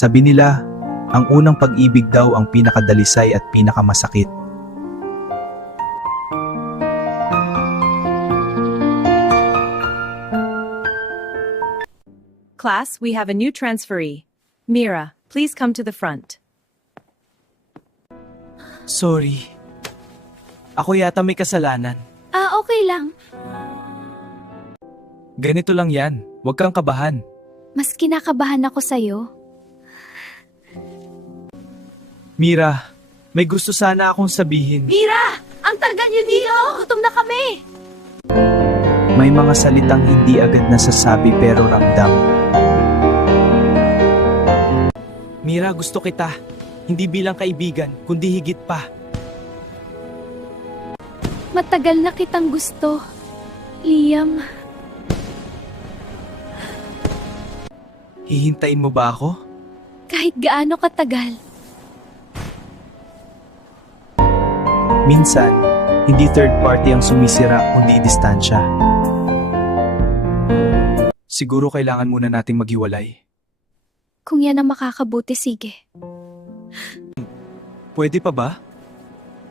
Sabi nila, ang unang pag-ibig daw ang pinakadalisay at pinakamasakit. Class, we have a new transferee. Mira, please come to the front. Sorry. Ako yata may kasalanan. Okay lang. Ganito lang yan. Huwag kang kabahan. Mas kinakabahan ako sa'yo. Mira, may gusto sana akong sabihin. Mira! Ang tagal niyo dito! Gutom na kami! May mga salitang hindi agad nasasabi pero ramdam. Mira, gusto kita. Hindi bilang kaibigan, kundi higit pa. Matagal na kitang gusto. Liam, Hihintayin mo ba ako? kahit gaano katagal. Minsan, hindi third party ang sumisira kundi distansya. Siguro kailangan muna nating maghiwalay. Kung yan ang makakabuti, sige. Pwede pa ba?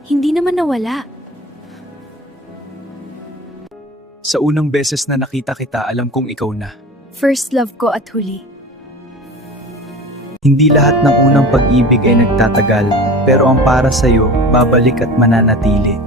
Hindi naman nawala. Sa unang beses na nakita kita, alam kong ikaw na. First love ko at huli. Hindi lahat ng unang pag-ibig ay nagtatagal, pero ang para sa'yo, babalik at mananatili.